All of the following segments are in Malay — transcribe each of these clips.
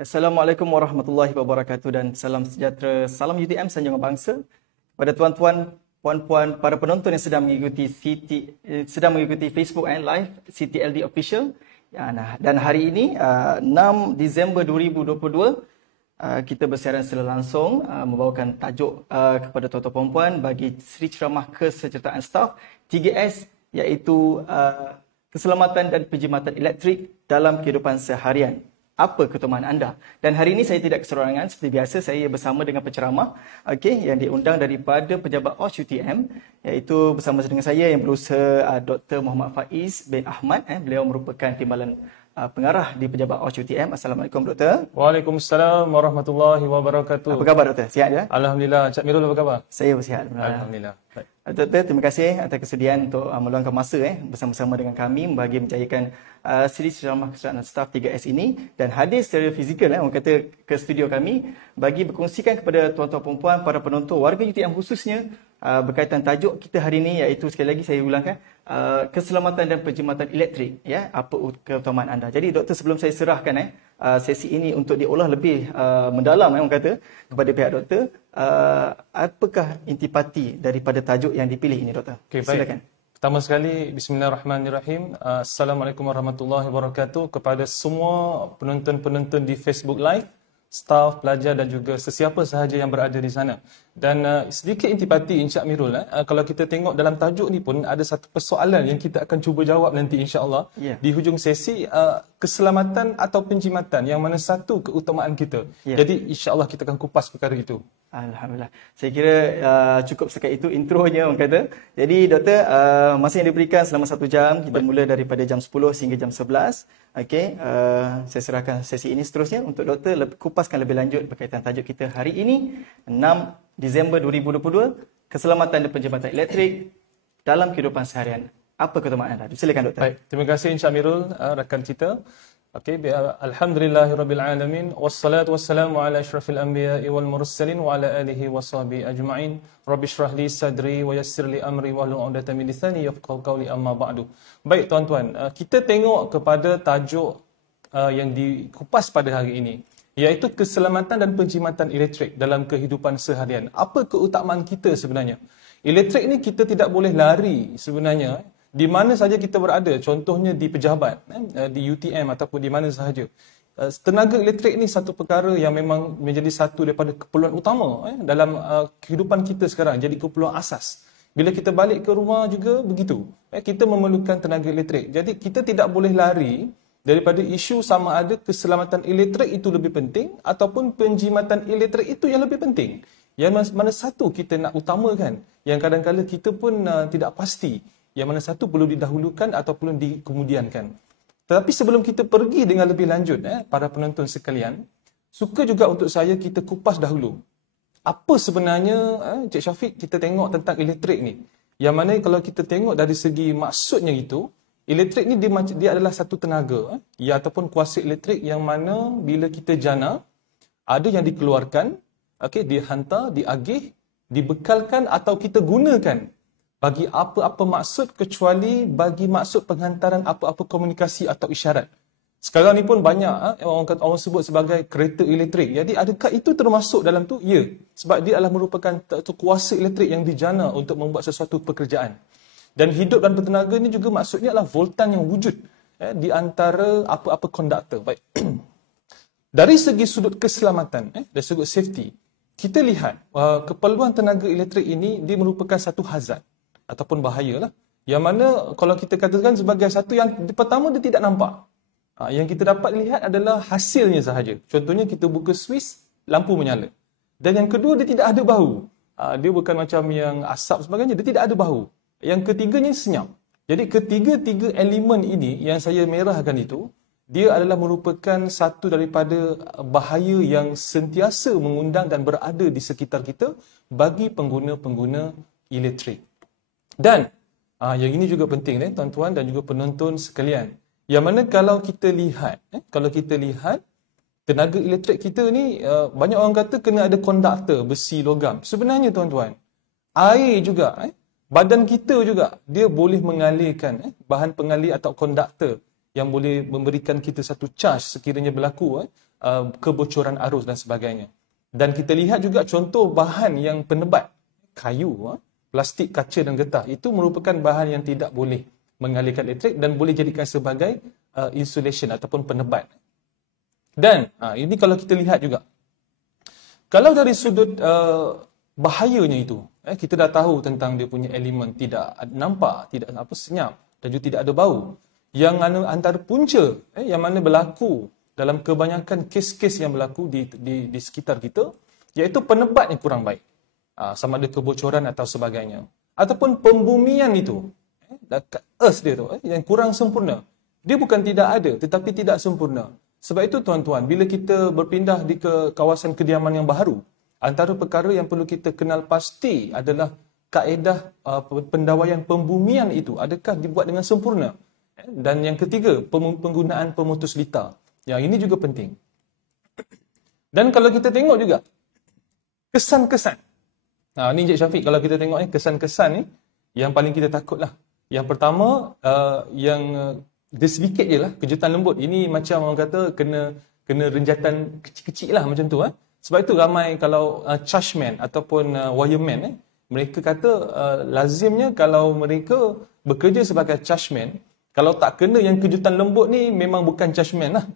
Assalamualaikum warahmatullahi wabarakatuh dan salam sejahtera, salam UTM Sanjungan Bangsa kepada tuan-tuan, puan-puan, para penonton yang sedang mengikuti Facebook Live CTLD Official. Dan hari ini 6 Disember 2022 kita bersiaran secara langsung membawakan tajuk kepada tuan-tuan puan-puan bagi Seri Ceramah Kesertaan Staf 3S, iaitu keselamatan dan penjimatan elektrik dalam kehidupan seharian. Apa keutamaan anda? Dan hari ini saya tidak keserorangan, seperti biasa saya bersama dengan penceramah yang diundang daripada pejabat OSH UTM, iaitu bersama dengan saya yang berusaha Dr. Muhammad Faiz bin Ahmad. Beliau merupakan timbalan pengarah di pejabat OSH UTM. Assalamualaikum Doktor. Waalaikumsalam warahmatullahi wabarakatuh. Apa khabar Doktor? Sihat ya? Alhamdulillah. Cak Mirul apa khabar? Saya bersihat. Alhamdulillah. Baik. Doktor, terima kasih atas kesediaan untuk meluangkan masa bersama-sama dengan kami bagi menjayakan siri ceramah kesertaan staf 3S ini dan hadir secara fizikal orang kata ke studio kami bagi berkongsikan kepada tuan-tuan perempuan, para penonton warga UTM khususnya berkaitan tajuk kita hari ini, iaitu sekali lagi saya ulangkan keselamatan dan penjimatan elektrik. Apa keutamaan anda? Jadi Doktor, sebelum saya serahkan sesi ini untuk diolah lebih mendalam orang kata kepada pihak Doktor, apakah intipati daripada tajuk yang dipilih ini Doktor? Okay, silakan. Pertama sekali, bismillahirrahmanirrahim. Assalamualaikum warahmatullahi wabarakatuh kepada semua penonton-penonton di Facebook Live, staf, pelajar dan juga sesiapa sahaja yang berada di sana. Dan sedikit intipati Encik Mirul, kalau kita tengok dalam tajuk ni pun ada satu persoalan yang kita akan cuba jawab nanti insya-Allah di hujung sesi, keselamatan atau penjimatan, yang mana satu keutamaan kita. Jadi insya-Allah kita akan kupas perkara itu. Alhamdulillah. Saya kira cukup sekat itu intronya orang kata. Jadi Doktor, masa yang diberikan selama 1 jam, kita mula daripada jam 10 hingga jam 11. Saya serahkan sesi ini seterusnya untuk Doktor kupaskan lebih lanjut berkaitan tajuk kita hari ini, 6 Disember 2022, keselamatan dan penjimatan elektrik dalam kehidupan seharian. Apa keutamaan anda? Silakan Doktor. Baik, terima kasih Encik Mirul, rakan kita. Alhamdulillahirabbil alamin, wassalatu wassalamu ala asyrafil anbiya'i wal mursalin wa ala alihi washabihi ajma'in. Rabbi shrah li sadri wa yassir li amri wahlul 'uqdatam min lisani yafqahu qawli, amma ba'du. Baik tuan-tuan, kita tengok kepada tajuk yang dikupas pada hari ini, iaitu keselamatan dan penjimatan elektrik dalam kehidupan seharian. Apa keutamaan kita sebenarnya? Elektrik ni kita tidak boleh lari sebenarnya. Di mana saja kita berada, contohnya di pejabat, di UTM ataupun di mana sahaja. Tenaga elektrik ni satu perkara yang memang menjadi satu daripada keperluan utama dalam kehidupan kita sekarang, jadi keperluan asas. Bila kita balik ke rumah juga begitu. Kita memerlukan tenaga elektrik. Jadi kita tidak boleh lari daripada isu sama ada keselamatan elektrik itu lebih penting ataupun penjimatan elektrik itu yang lebih penting. Yang mana satu kita nak utamakan, yang kadang-kadang kita pun tidak pasti yang mana satu perlu didahulukan ataupun dikemudiankan. Tetapi sebelum kita pergi dengan lebih lanjut, para penonton sekalian, suka juga untuk saya kita kupas dahulu. Apa sebenarnya, Cik Syafiq, kita tengok tentang elektrik ni. Yang mana kalau kita tengok dari segi maksudnya itu, elektrik ni dia adalah satu tenaga, ataupun kuasa elektrik yang mana bila kita jana, ada yang dikeluarkan, dihantar, diagih, dibekalkan atau kita gunakan bagi apa-apa maksud kecuali bagi maksud penghantaran apa-apa komunikasi atau isyarat. Sekarang ni pun banyak orang sebut sebagai kereta elektrik. Jadi adakah itu termasuk dalam tu? Ya. Sebab dia adalah merupakan kuasa elektrik yang dijana untuk membuat sesuatu pekerjaan. Dan hidup dan bertenaga ni juga maksudnya adalah voltan yang wujud di antara apa-apa konduktor. Baik. Dari segi sudut keselamatan, dari sudut safety, kita lihat keperluan tenaga elektrik ini dia merupakan satu hazard ataupun bahayalah. Yang mana kalau kita katakan sebagai satu yang pertama dia tidak nampak. Yang kita dapat lihat adalah hasilnya sahaja. Contohnya kita buka Swiss, lampu menyala. Dan yang kedua dia tidak ada bau. Dia bukan macam yang asap sebagainya, dia tidak ada bau. Yang ketiganya senyap. Jadi ketiga-tiga elemen ini yang saya merahkan itu, dia adalah merupakan satu daripada bahaya yang sentiasa mengundang dan berada di sekitar kita bagi pengguna-pengguna elektrik. Dan yang ini juga penting tuan-tuan dan juga penonton sekalian. Yang mana kalau kita lihat tenaga elektrik kita ni, banyak orang kata kena ada konduktor besi logam. Sebenarnya tuan-tuan, air juga, badan kita juga dia boleh mengalirkan bahan pengalir atau konduktor yang boleh memberikan kita satu charge sekiranya berlaku kebocoran arus dan sebagainya. Dan kita lihat juga contoh bahan yang penebat, kayu, plastik, kaca dan getah, itu merupakan bahan yang tidak boleh mengalirkan elektrik dan boleh jadikan sebagai insulation ataupun penebat. Dan ini kalau kita lihat juga, kalau dari sudut bahayanya itu, kita dah tahu tentang dia punya elemen tidak nampak, tidak senyap dan juga tidak ada bau. Yang antara punca yang mana berlaku dalam kebanyakan kes-kes yang berlaku di sekitar kita, iaitu penebat yang kurang baik. Sama ada kebocoran atau sebagainya. Ataupun pembumian itu, earth dia tu, yang kurang sempurna. Dia bukan tidak ada, tetapi tidak sempurna. Sebab itu tuan-tuan, bila kita berpindah di ke kawasan kediaman yang baru, antara perkara yang perlu kita kenal pasti adalah kaedah pendawaian pembumian itu, adakah dibuat dengan sempurna. Dan yang ketiga, penggunaan pemutus litar. Yang ini juga penting. Dan kalau kita tengok juga, kesan-kesan. Ni Encik Syafiq, kalau kita tengok kesan-kesan ni, yang paling kita takut lah. Yang pertama, yang dia sedikit je lah, kejutan lembut. Ini macam orang kata kena renjatan kecil-kecil lah macam tu. Sebab itu ramai kalau chargeman ataupun wireman, mereka kata lazimnya kalau mereka bekerja sebagai chargeman, kalau tak kena yang kejutan lembut ni memang bukan chargeman lah.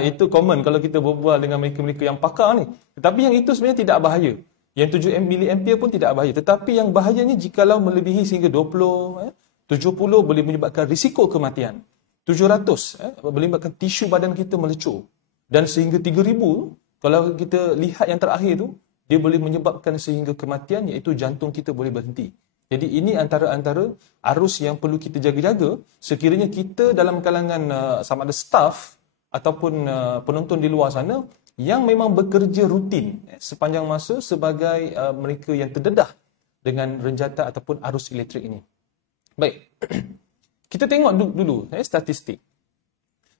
Itu common kalau kita berbual dengan mereka-mereka yang pakar ni. Tetapi yang itu sebenarnya tidak bahaya. Yang 7 mA pun tidak bahaya. Tetapi yang bahayanya jikalau melebihi sehingga 20, 70 boleh menyebabkan risiko kematian. 700 boleh menyebabkan tisu badan kita melecur. Dan sehingga 3000, kalau kita lihat yang terakhir tu, dia boleh menyebabkan sehingga kematian, iaitu jantung kita boleh berhenti. Jadi ini antara arus yang perlu kita jaga-jaga sekiranya kita dalam kalangan sama ada staff ataupun penonton di luar sana yang memang bekerja rutin sepanjang masa sebagai mereka yang terdedah dengan renjatan ataupun arus elektrik ini. Baik, kita tengok dulu statistik.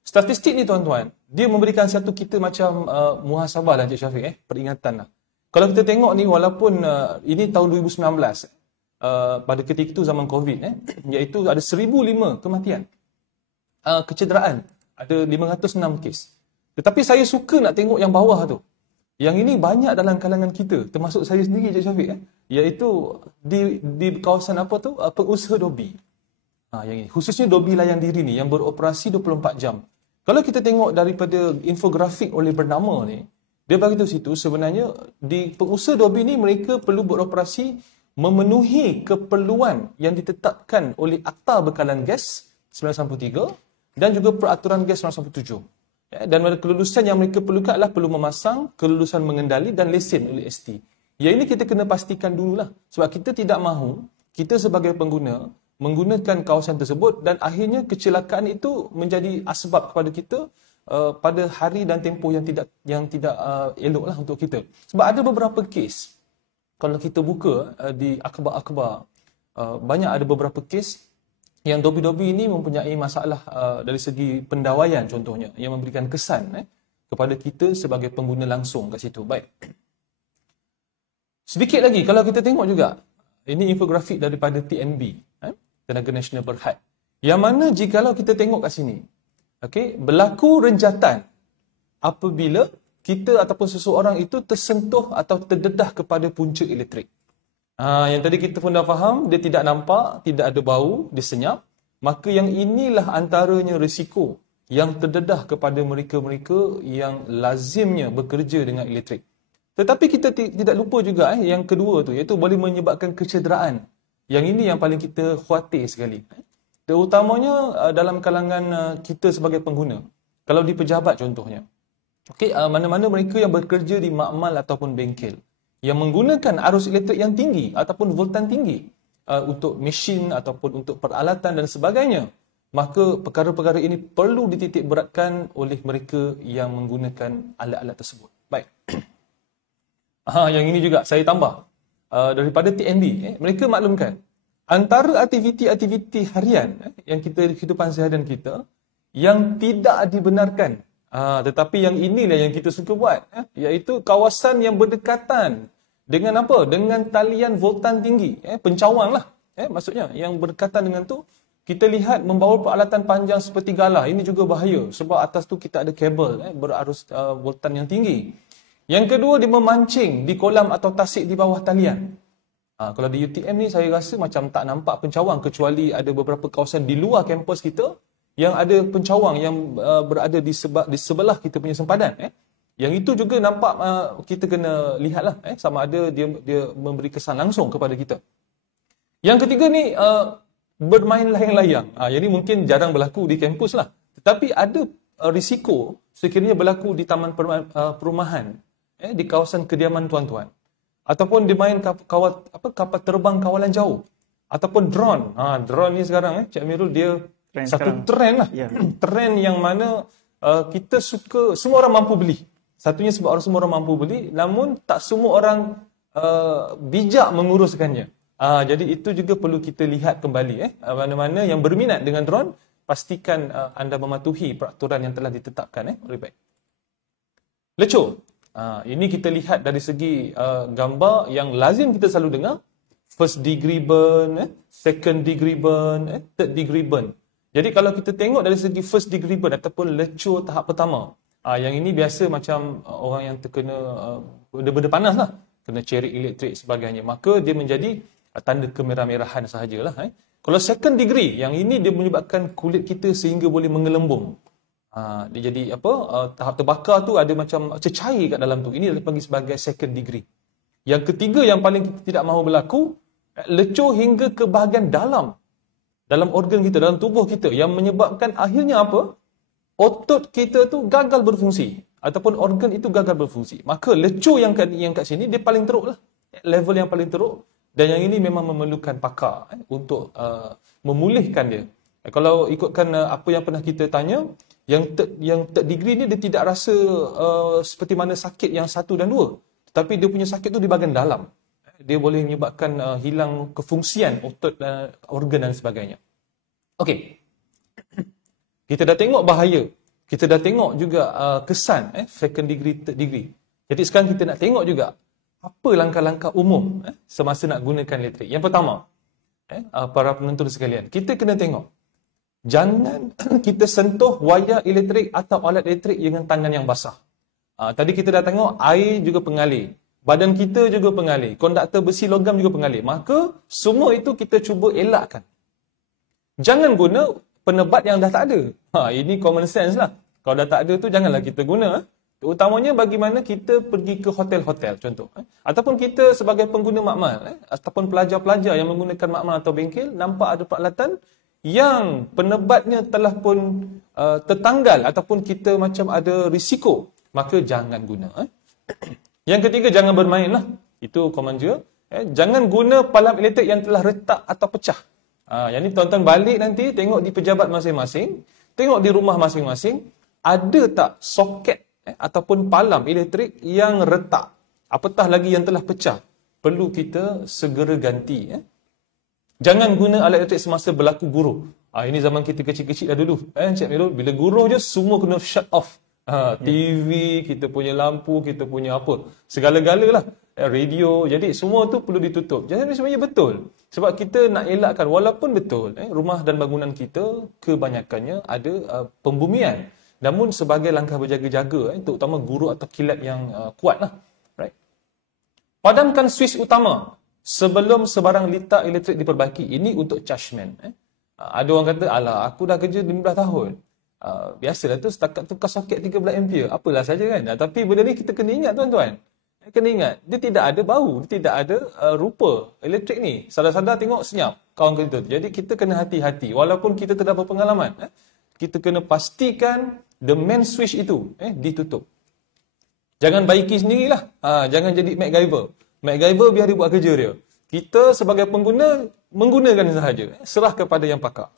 Statistik ni tuan-tuan, dia memberikan satu kita macam muhasabah lah Encik Syafiq, peringatan lah. Kalau kita tengok ni, walaupun ini tahun 2019, pada ketika itu zaman COVID, iaitu ada 1005 kematian. Kecederaan, ada 506 kes. Tetapi saya suka nak tengok yang bawah tu. Yang ini banyak dalam kalangan kita, termasuk saya sendiri Encik Syafiq, iaitu di kawasan apa tu, pengusaha dobi. Yang ini, khususnya dobi layan diri ni yang beroperasi 24 jam. Kalau kita tengok daripada infografik oleh bernama ni, dia beritahu situ sebenarnya di pengusaha dobi ni mereka perlu beroperasi memenuhi keperluan yang ditetapkan oleh Akta Bekalan Gas 1993 dan juga Peraturan Gas 1997. Dan kelulusan yang mereka perlukan adalah perlu memasang, kelulusan mengendali dan lesen oleh ST. Yang ini kita kena pastikan dululah. Sebab kita tidak mahu, kita sebagai pengguna, menggunakan kawasan tersebut dan akhirnya kecelakaan itu menjadi asbab kepada kita pada hari dan tempoh yang tidak eloklah untuk kita. Sebab ada beberapa kes, kalau kita buka di akhbar-akhbar, banyak ada beberapa kes yang dobi-dobi ini mempunyai masalah dari segi pendawaian contohnya, yang memberikan kesan kepada kita sebagai pengguna langsung kat situ. Baik. Sedikit lagi, kalau kita tengok juga, ini infografik daripada TNB, Tenaga Nasional Berhad. Yang mana jikalau kita tengok kat sini, berlaku renjatan apabila kita ataupun seseorang itu tersentuh atau terdedah kepada punca elektrik. Yang tadi kita pun dah faham, dia tidak nampak, tidak ada bau, dia senyap. Maka yang inilah antaranya risiko yang terdedah kepada mereka-mereka yang lazimnya bekerja dengan elektrik. Tetapi kita tidak lupa juga yang kedua tu, iaitu boleh menyebabkan kecederaan. Yang ini yang paling kita khawatir sekali. Terutamanya dalam kalangan kita sebagai pengguna. Kalau di pejabat contohnya. Mana-mana mereka yang bekerja di makmal ataupun bengkel yang menggunakan arus elektrik yang tinggi ataupun voltan tinggi untuk mesin ataupun untuk peralatan dan sebagainya, maka perkara-perkara ini perlu dititik beratkan oleh mereka yang menggunakan alat-alat tersebut. Baik. Yang ini juga saya tambah daripada TNB, mereka maklumkan antara aktiviti-aktiviti harian yang kita kehidupan seharian kita yang tidak dibenarkan, tetapi yang inilah yang kita suka buat, iaitu kawasan yang berdekatan dengan apa? Dengan talian voltan tinggi, pencawang lah, maksudnya yang berdekatan dengan tu, kita lihat membawa peralatan panjang seperti galah, ini juga bahaya sebab atas tu kita ada kabel berarus voltan yang tinggi. Yang kedua, dia memancing di kolam atau tasik di bawah talian. Kalau di UTM ni saya rasa macam tak nampak pencawang, kecuali ada beberapa kawasan di luar kampus kita yang ada pencawang yang berada di sebelah kita punya sempadan. Yang itu juga nampak kita kena lihatlah sama ada dia memberi kesan langsung kepada kita. Yang ketiga ni bermain layang-layang. Jadi mungkin jarang berlaku di kampus lah. Tetapi ada risiko sekiranya berlaku di taman perumahan, di kawasan kediaman tuan-tuan. Ataupun dia main kapal terbang kawalan jauh. Ataupun drone. Drone ni sekarang, Cik Amirul, dia satu trend lah. Yeah. Trend yang mana kita suka, semua orang mampu beli. Satunya sebab semua orang mampu beli, namun tak semua orang bijak menguruskannya. Jadi itu juga perlu kita lihat kembali. Mana-mana yang berminat dengan drone, pastikan anda mematuhi peraturan yang telah ditetapkan oleh baik. Lecur. Ini kita lihat dari segi gambar yang lazim kita selalu dengar. First degree burn, second degree burn, third degree burn. Jadi kalau kita tengok dari segi first degree burn ataupun lecur tahap pertama, yang ini biasa macam orang yang terkena benda-benda panas lah, kena cerik elektrik sebagainya, maka dia menjadi tanda kemerah-merahan sahajalah. Kalau second degree, yang ini dia menyebabkan kulit kita sehingga boleh mengelembung. Dia jadi tahap terbakar tu ada macam cecair kat dalam tu. Ini dipanggil sebagai second degree. Yang ketiga yang paling kita tidak mahu berlaku, lecur hingga ke bahagian dalam organ kita, dalam tubuh kita, yang menyebabkan akhirnya apa? Otot kita tu gagal berfungsi ataupun organ itu gagal berfungsi. Maka lecur yang kat sini dia paling teruk lah. Level yang paling teruk. Dan yang ini memang memerlukan pakar untuk memulihkan dia. Kalau ikutkan apa yang pernah kita tanya, yang third degree ni dia tidak rasa seperti mana sakit yang 1 dan 2. Tetapi dia punya sakit tu di bahagian dalam. Dia boleh menyebabkan hilang kefungsian otot dan organ dan sebagainya. Okey. Kita dah tengok bahaya. Kita dah tengok juga kesan second degree, third degree. Jadi sekarang kita nak tengok juga apa langkah-langkah umum semasa nak gunakan elektrik. Yang pertama, para penonton sekalian, kita kena tengok. Jangan kita sentuh wayar elektrik atau alat elektrik dengan tangan yang basah. Tadi kita dah tengok air juga pengalir. Badan kita juga pengalir. Konduktor besi logam juga pengalir. Maka semua itu kita cuba elakkan. Jangan guna penebat yang dah tak ada. Ini common sense lah. Kalau dah tak ada tu janganlah kita guna. Terutamanya bagaimana kita pergi ke hotel-hotel contoh. Ataupun kita sebagai pengguna makmal, ataupun pelajar-pelajar yang menggunakan makmal atau bengkel, nampak ada peralatan yang penebatnya telah pun tertanggal ataupun kita macam ada risiko, maka jangan guna. Yang ketiga, jangan bermain lah. Itu komanja. Jangan guna palam elektrik yang telah retak atau pecah. Yang ni tuan-tuan balik nanti tengok di pejabat masing-masing, tengok di rumah masing-masing, ada tak soket ataupun palam elektrik yang retak, apatah lagi yang telah pecah, perlu kita segera ganti. Jangan guna alat elektrik semasa berlaku guruh. Ini zaman kita kecil-kecil dah dulu. Cik Mirul, bila guruh je semua kena shut off. TV, kita punya lampu, kita punya apa, segala-gala lah. Radio, jadi semua tu perlu ditutup. Jadi sebenarnya betul. Sebab kita nak elakkan, walaupun betul, rumah dan bangunan kita kebanyakannya ada pembumian. Namun sebagai langkah berjaga-jaga, terutama guru atau kilat yang kuat lah. Right? Padamkan switch utama sebelum sebarang litar elektrik diperbaiki. Ini untuk chargeman. Ada orang kata, alah aku dah kerja 15 tahun. Biasalah tu setakat tukar soket 13 ampere. Apalah saja kan. Tapi benda ni kita kena ingat tuan-tuan. Kena ingat, dia tidak ada bau, dia tidak ada rupa elektrik ni. Sadar-sadar tengok senyap kawan kita. Jadi kita kena hati-hati. Walaupun kita tidak berpengalaman, kita kena pastikan the main switch itu ditutup. Jangan baiki sendirilah. Jangan jadi MacGyver. MacGyver biar dia buat kerja dia. Kita sebagai pengguna menggunakan sahaja. Serah kepada yang pakar.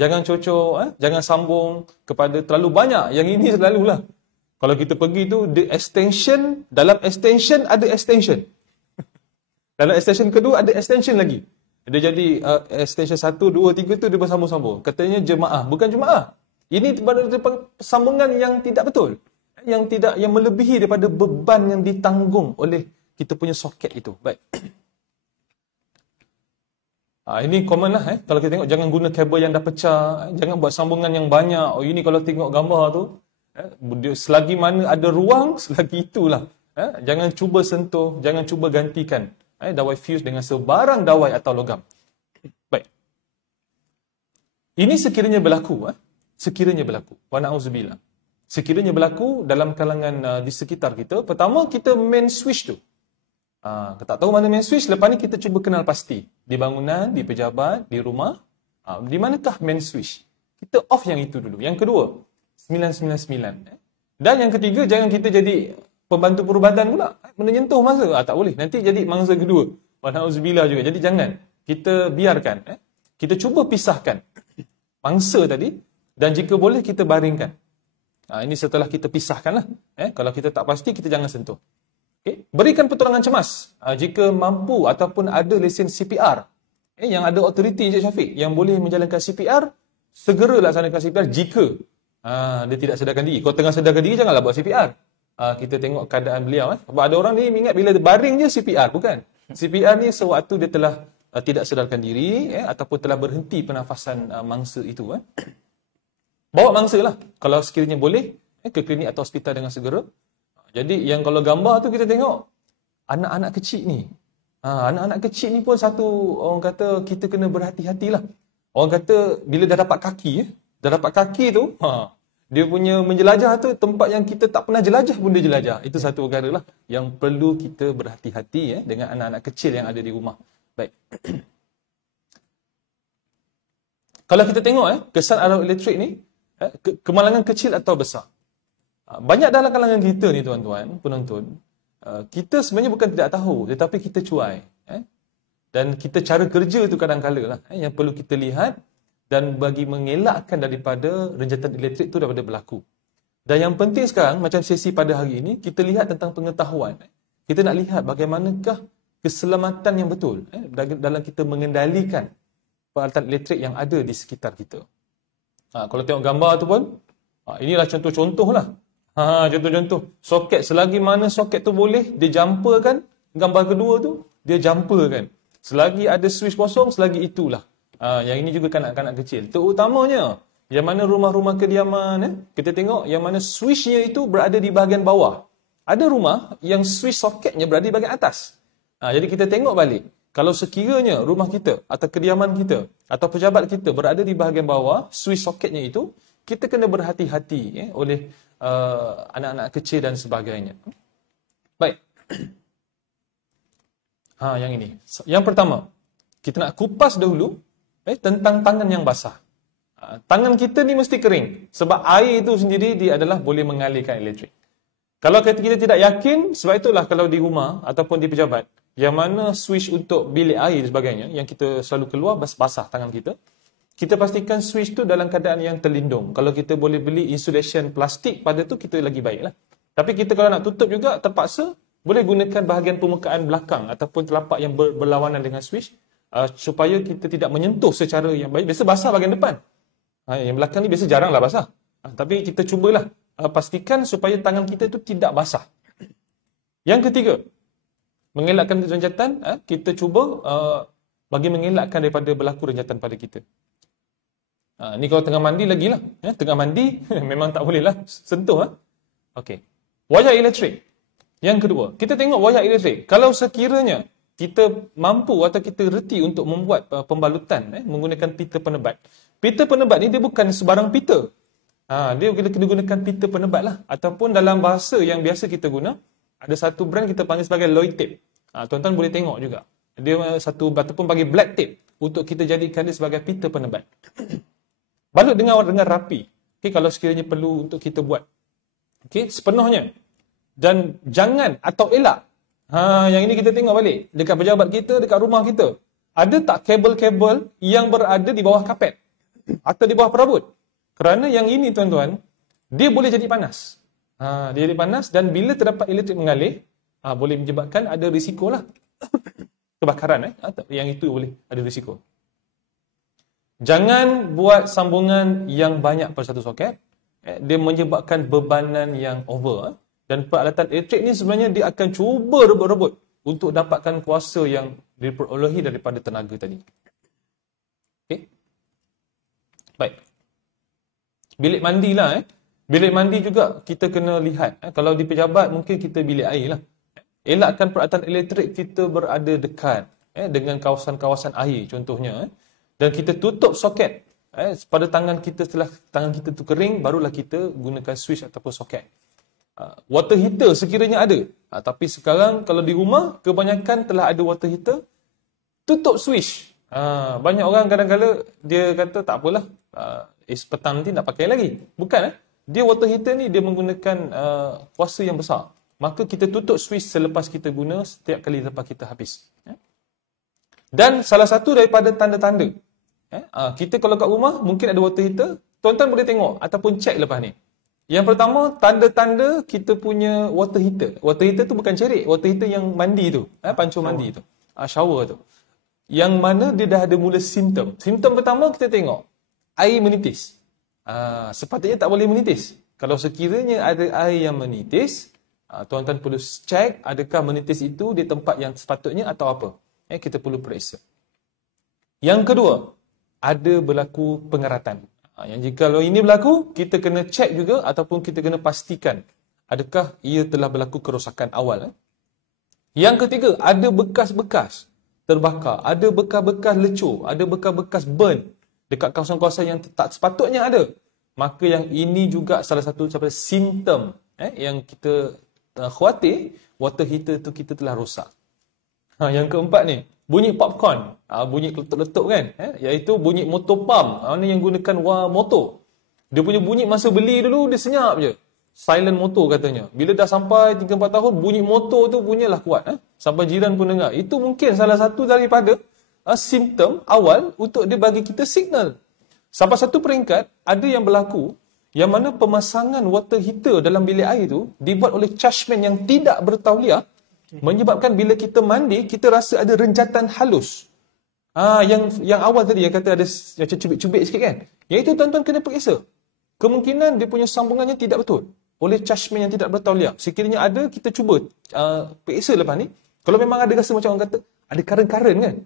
Jangan cocok, jangan sambung kepada terlalu banyak. Yang ini selalulah. Kalau kita pergi tu, dalam extension ada extension. Dalam extension kedua ada extension lagi. Dia jadi extension 1, 2, 3 tu dia bersambung-sambung. Katanya jemaah. Bukan jemaah. Ini sambungan yang tidak betul. Yang melebihi daripada beban yang ditanggung oleh kita punya soket itu. Baik. Ini common lah. Kalau kita tengok, jangan guna kabel yang dah pecah. Jangan buat sambungan yang banyak. Ini kalau tengok gambar tu, selagi mana ada ruang, selagi itulah. Jangan cuba sentuh, jangan cuba gantikan dawai fuse dengan sebarang dawai atau logam. Baik. Ini sekiranya berlaku. Sekiranya berlaku. Wa na'udzubillah. Sekiranya berlaku dalam kalangan di sekitar kita. Pertama, kita main switch tu. Kita tak tahu mana main switch, lepas ni kita cuba kenal pasti. Di bangunan, di pejabat, di rumah, di manakah main switch? Kita off yang itu dulu. Yang kedua, 999. Dan yang ketiga, jangan kita jadi pembantu perubatan pula. Menyentuh mangsa, tak boleh. Nanti jadi mangsa kedua. Walauzubillah juga. Jadi jangan. Kita biarkan. Kita cuba pisahkan mangsa tadi, dan jika boleh kita baringkan. Ini setelah kita pisahkan lah. Kalau kita tak pasti, kita jangan sentuh. Okay. Berikan pertolongan cemas jika mampu ataupun ada lesen CPR yang ada autoriti Encik Syafiq yang boleh menjalankan CPR, segera laksanakan CPR jika dia tidak sedarkan diri. Kalau tengah sedarkan diri, janganlah buat CPR. Kita tengok keadaan beliau. Sebab ada orang ni ingat bila baring je CPR. Bukan. CPR ni sewaktu dia telah tidak sedarkan diri ataupun telah berhenti pernafasan mangsa itu. Bawa mangsa lah. Kalau sekiranya boleh, ke klinik atau hospital dengan segera. Jadi yang kalau gambar tu kita tengok anak-anak kecil ni. Anak-anak kecil ni pun satu, orang kata kita kena berhati-hatilah. Orang kata bila dah dapat kaki, dah dapat kaki tu, dia punya menjelajah tu tempat yang kita tak pernah jelajah pun dia jelajah. Itu satu perkara lah yang perlu kita berhati-hati dengan anak-anak kecil yang ada di rumah. Baik. Kalau kita tengok kesan arus elektrik ni, kemalangan kecil atau besar. Banyak dalam kalangan kita ni tuan-tuan, penonton, kita sebenarnya bukan tidak tahu, tetapi kita cuai. Dan kita cara kerja tu kadang-kala lah yang perlu kita lihat dan bagi mengelakkan daripada renjatan elektrik tu daripada berlaku. Dan yang penting sekarang, macam sesi pada hari ini, kita lihat tentang pengetahuan. Kita nak lihat bagaimanakah keselamatan yang betul dalam kita mengendalikan peralatan elektrik yang ada di sekitar kita. Kalau tengok gambar tu pun, inilah contoh-contoh lah. Contoh-contoh. Soket, selagi mana soket tu boleh, dia jumperkan. Gambar kedua tu, dia jumperkan. Selagi ada switch kosong, selagi itulah. Yang ini juga kanak-kanak kecil. Terutamanya, yang mana rumah-rumah kediaman, kita tengok yang mana switchnya itu berada di bahagian bawah. Ada rumah yang switch soketnya berada di bahagian atas. Jadi kita tengok balik. Kalau sekiranya rumah kita, atau kediaman kita, atau pejabat kita berada di bahagian bawah, switch soketnya itu, kita kena berhati-hati oleh anak-anak kecil dan sebagainya. Baik. Yang ini. Yang pertama, kita nak kupas dahulu tentang tangan yang basah. Tangan kita ni mesti kering. Sebab air itu sendiri dia adalah boleh mengalirkan elektrik. Kalau kita tidak yakin, sebab itulah kalau di rumah ataupun di pejabat, yang mana switch untuk bilik air dan sebagainya, yang kita selalu keluar basah tangan kita, kita pastikan switch tu dalam keadaan yang terlindung. Kalau kita boleh beli insulation plastik pada tu, kita lagi baiklah. Tapi kita kalau nak tutup juga, terpaksa boleh gunakan bahagian permukaan belakang ataupun telapak yang berlawanan dengan switch supaya kita tidak menyentuh secara yang baik. Biasa basah bahagian depan. Yang belakang ni biasa jaranglah basah. Tapi kita cubalah pastikan supaya tangan kita itu tidak basah. Yang ketiga, mengelakkan renjatan, kita cuba bagi mengelakkan daripada berlaku renjatan pada kita. Ni kalau tengah mandi lagi lah. Tengah mandi memang tak boleh lah sentuh. Okey. Wayar elektrik. Yang kedua, kita tengok wayar elektrik. Kalau sekiranya kita mampu atau kita reti untuk membuat pembalutan menggunakan pita penebat. Pita penebat ni dia bukan sebarang pita. Dia kena gunakan pita penebat lah. Ataupun dalam bahasa yang biasa kita guna, ada satu brand kita panggil sebagai Lloyd tape. Tuan-tuan boleh tengok juga. Dia satu ataupun bagi black tape untuk kita jadikan dia sebagai pita penebat. Balut dengan rapi. Okay, kalau sekiranya perlu untuk kita buat. Okay, sepenuhnya. Dan jangan atau elak. Yang ini kita tengok balik. Dekat pejabat kita, dekat rumah kita. Ada tak kabel-kabel yang berada di bawah kapet? Atau di bawah perabot? Kerana yang ini tuan-tuan, dia boleh jadi panas. Dia jadi panas dan bila terdapat elektrik mengalir, boleh menyebabkan ada risiko lah. Kebakaran. Yang itu boleh ada risiko. Jangan buat sambungan yang banyak pada satu soket. Dia menyebabkan bebanan yang over. Dan peralatan elektrik ni sebenarnya dia akan cuba rebut-rebut untuk dapatkan kuasa yang diperolehi daripada tenaga tadi. Baik. Bilik mandi lah. Bilik mandi juga kita kena lihat. Kalau di pejabat mungkin kita bilik air lah. Elakkan peralatan elektrik kita berada dekat dengan kawasan-kawasan air contohnya. Dan kita tutup soket. Pada tangan kita, setelah tangan kita tu kering, barulah kita gunakan switch ataupun soket. Water heater sekiranya ada. Tapi sekarang kalau di rumah, kebanyakan telah ada water heater, tutup switch. Banyak orang kadang-kadang dia kata tak apalah, petang nanti nak pakai lagi. Bukan. Dia water heater ni dia menggunakan kuasa yang besar. Maka kita tutup switch selepas kita guna setiap kali lepas kita habis. Dan salah satu daripada tanda-tanda, kita kalau kat rumah mungkin ada water heater, tuan-tuan boleh tengok ataupun check lepas ni. Yang pertama, tanda-tanda kita punya water heater. Water heater tu bukan cerik, water heater yang mandi tu, pancur mandi tu, shower tu. Yang mana dia dah ada mula simptom. Simptom pertama kita tengok, air menitis. Sepatutnya tak boleh menitis. Kalau sekiranya ada air yang menitis, tuan-tuan perlu check adakah menitis itu di tempat yang sepatutnya atau apa. Kita perlu periksa. Yang kedua, ada berlaku pengeratan. Yang jika kalau ini berlaku, kita kena cek juga ataupun kita kena pastikan adakah ia telah berlaku kerosakan awal. Yang ketiga, ada bekas-bekas terbakar, ada bekas-bekas lecur, ada bekas-bekas burn dekat kawasan-kawasan yang tak sepatutnya ada. Maka yang ini juga salah satu simptom yang kita khawatir water heater tu kita telah rosak. Yang keempat ni, bunyi popcorn, bunyi letup-letup kan, iaitu bunyi motor pump, mana yang gunakan motor. Dia punya bunyi masa beli dulu dia senyap je. Silent motor katanya. Bila dah sampai 3-4 tahun, bunyi motor tu bunyilah kuat. Sampai jiran pun dengar. Itu mungkin salah satu daripada simptom awal untuk dia bagi kita signal. Sampai satu peringkat, ada yang berlaku, yang mana pemasangan water heater dalam bilik air tu dibuat oleh chargeman yang tidak bertauliah, menyebabkan bila kita mandi, kita rasa ada renjatan halus. Yang awal tadi yang kata ada macam cubit-cubit sikit kan. Yang itu tuan-tuan kena periksa. Kemungkinan dia punya sambungannya tidak betul oleh chargeman yang tidak bertauliah. Sekiranya ada, kita cuba periksa lepas ni. Kalau memang ada rasa macam orang kata ada karen-karen kan.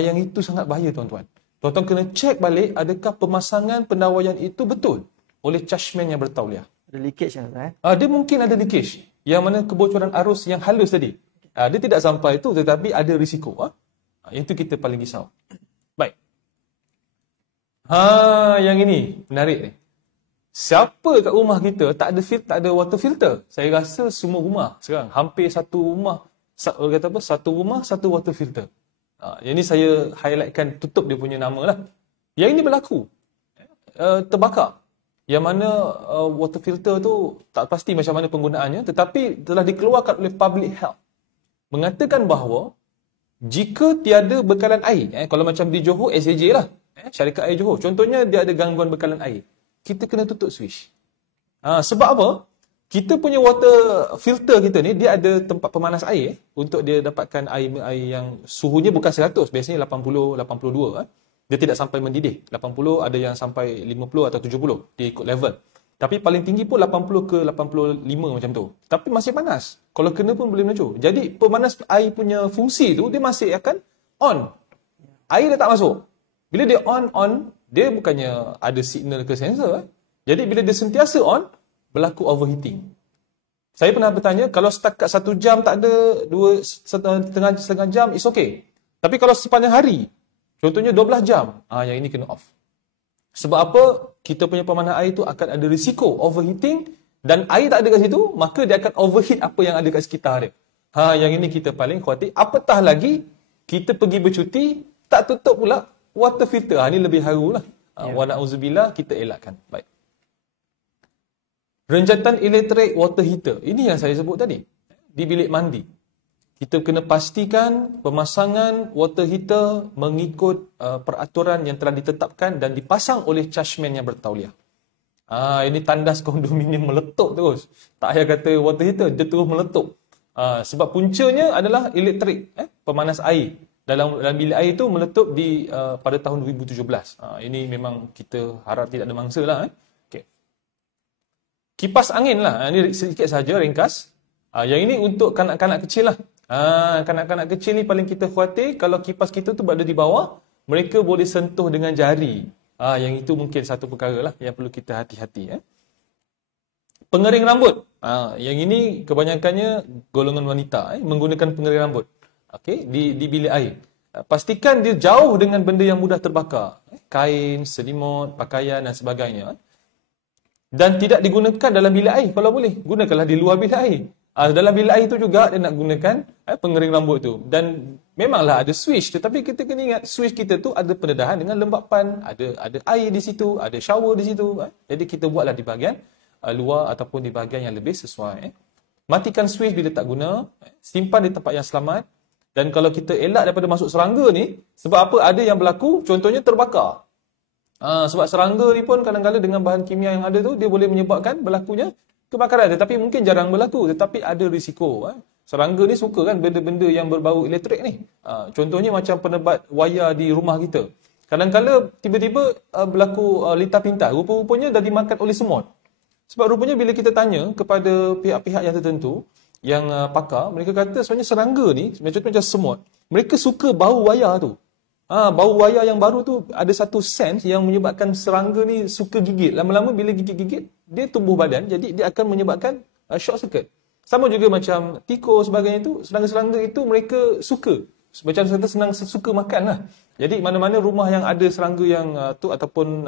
Yang itu sangat bahaya tuan-tuan. Tuan-tuan kena cek balik adakah pemasangan pendawaian itu betul oleh chargeman yang bertauliah. Ada leakage kan? Dia mungkin ada leakage. Yang mana kebocoran arus yang halus tadi. Dia tidak sampai itu tetapi ada risiko. Itu kita paling risau. Baik. Yang ini menarik ni. Siapa kat rumah kita tak ada water filter? Saya rasa semua rumah sekarang hampir satu rumah satu water filter. Yang ini saya highlightkan, tutup dia punya nama lah. Yang ini berlaku. Terbakar. Yang mana water filter tu tak pasti macam mana penggunaannya, tetapi telah dikeluarkan oleh Public Health. Mengatakan bahawa jika tiada bekalan air, kalau macam di Johor, SAJ lah, syarikat air Johor, contohnya dia ada gangguan bekalan air, kita kena tutup switch. Sebab apa? Kita punya water filter kita ni, dia ada tempat pemanas air untuk dia dapatkan air yang suhunya bukan 100, biasanya 80, 82. Dia tidak sampai mendidih. 80, ada yang sampai 50 atau 70, dia ikut level. Tapi paling tinggi pun 80 ke 85 macam tu. Tapi masih panas. Kalau kena pun boleh melecur. Jadi pemanas air punya fungsi tu, dia masih akan on. Air dah tak masuk. Bila dia on, dia bukannya ada signal ke sensor. Jadi bila dia sentiasa on, berlaku overheating. Saya pernah bertanya, kalau setakat 1 jam tak ada, setengah jam, it's okay. Tapi kalau sepanjang hari, contohnya 12 jam, yang ini kena off. Sebab apa? Kita punya pemanas air tu akan ada risiko overheating, dan air tak ada kat situ, maka dia akan overheat apa yang ada kat sekitar dia. Yang ini kita paling khawatir. Apatah lagi, kita pergi bercuti, tak tutup pula water filter. Ini lebih harulah. Wa na'udzubillah, kita elakkan. Baik. Renjatan elektrik water heater. Ini yang saya sebut tadi. Di bilik mandi. Kita kena pastikan pemasangan water heater mengikut peraturan yang telah ditetapkan dan dipasang oleh chargeman yang bertauliah. Ini tandas kondominium meletup terus. Tak payah kata water heater, dia terus meletup. Sebab puncanya adalah elektrik, pemanas air. Dalam bilik air itu meletup pada tahun 2017. Ini memang kita harap tidak ada mangsa lah. Okay. Kipas angin lah. Ini sedikit saja ringkas. Yang ini untuk kanak-kanak kecil lah. Kanak-kanak kecil ni paling kita khawatir kalau kipas kita tu berada di bawah, mereka boleh sentuh dengan jari. Yang itu mungkin satu perkara lah yang perlu kita hati-hati. Pengering rambut. Yang ini kebanyakannya golongan wanita menggunakan pengering rambut. Okey, di bilik air. Pastikan dia jauh dengan benda yang mudah terbakar. Kain, selimut, pakaian dan sebagainya. Dan tidak digunakan dalam bilik air kalau boleh. Gunakanlah di luar bilik air. Dalam bilik air tu juga dia nak gunakan pengering rambut tu. Dan memanglah ada switch, tetapi kita kena ingat switch kita tu ada pendedahan dengan lembapan, ada air di situ, ada shower di situ. Jadi kita buatlah di bahagian luar ataupun di bahagian yang lebih sesuai. Matikan switch bila tak guna, simpan di tempat yang selamat. Dan kalau kita elak daripada masuk serangga ni, sebab apa? Ada yang berlaku, contohnya terbakar. Sebab serangga ni pun kadang-kadang dengan bahan kimia yang ada tu, dia boleh menyebabkan berlakunya kebakaran. Tetapi mungkin jarang berlaku, tetapi ada risiko. Serangga ni suka kan benda-benda yang berbau elektrik ni. Contohnya macam penebat wayar di rumah kita. Kadang-kadang tiba-tiba berlaku lintah pintar. Rupa-rupanya dah dimakan oleh semut. Sebab rupanya bila kita tanya kepada pihak-pihak yang tertentu, yang pakar, mereka kata sebenarnya serangga ni, macam semut, mereka suka bau wayar tu. Bau wayar yang baru tu ada satu sense yang menyebabkan serangga ni suka gigit. Lama-lama bila gigit-gigit, dia tumbuh badan, jadi dia akan menyebabkan short circuit. Sama juga macam tikus sebagainya tu, serangga-serangga itu mereka suka. Macam kata senang suka makan lah. Jadi mana-mana rumah yang ada serangga yang tu ataupun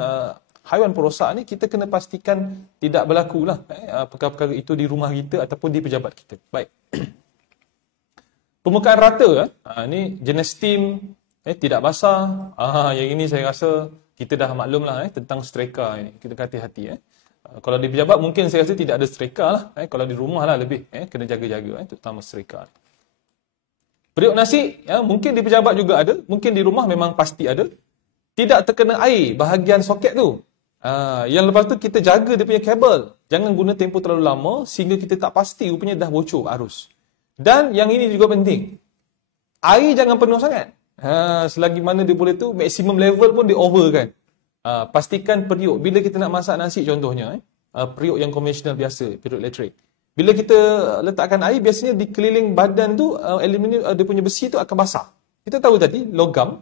haiwan perosak ni, kita kena pastikan tidak berlaku lah perkara-perkara itu di rumah kita ataupun di pejabat kita. Baik. Permukaan rata, ni jenis steam, tidak basah. Yang ini saya rasa kita dah maklum lah tentang streka ini. Kita hati-hati. Kalau di pejabat mungkin saya rasa tidak ada streka lah. Kalau di rumah lah lebih kena jaga-jaga, terutama streka. Periuk nasi, mungkin di pejabat juga ada. Mungkin di rumah memang pasti ada. Tidak terkena air bahagian soket tu. Yang lepas tu kita jaga dia punya kabel. Jangan guna tempoh terlalu lama sehingga kita tak pasti rupanya dah bocor arus. Dan yang ini juga penting. Air jangan penuh sangat. Selagi mana dia boleh tu, maksimum level pun dia over kan. Pastikan periuk. Bila kita nak masak nasi contohnya, periuk yang konvensional biasa, periuk elektrik. Bila kita letakkan air, biasanya di keliling badan tu, aluminium, dia punya besi tu akan basah. Kita tahu tadi, logam,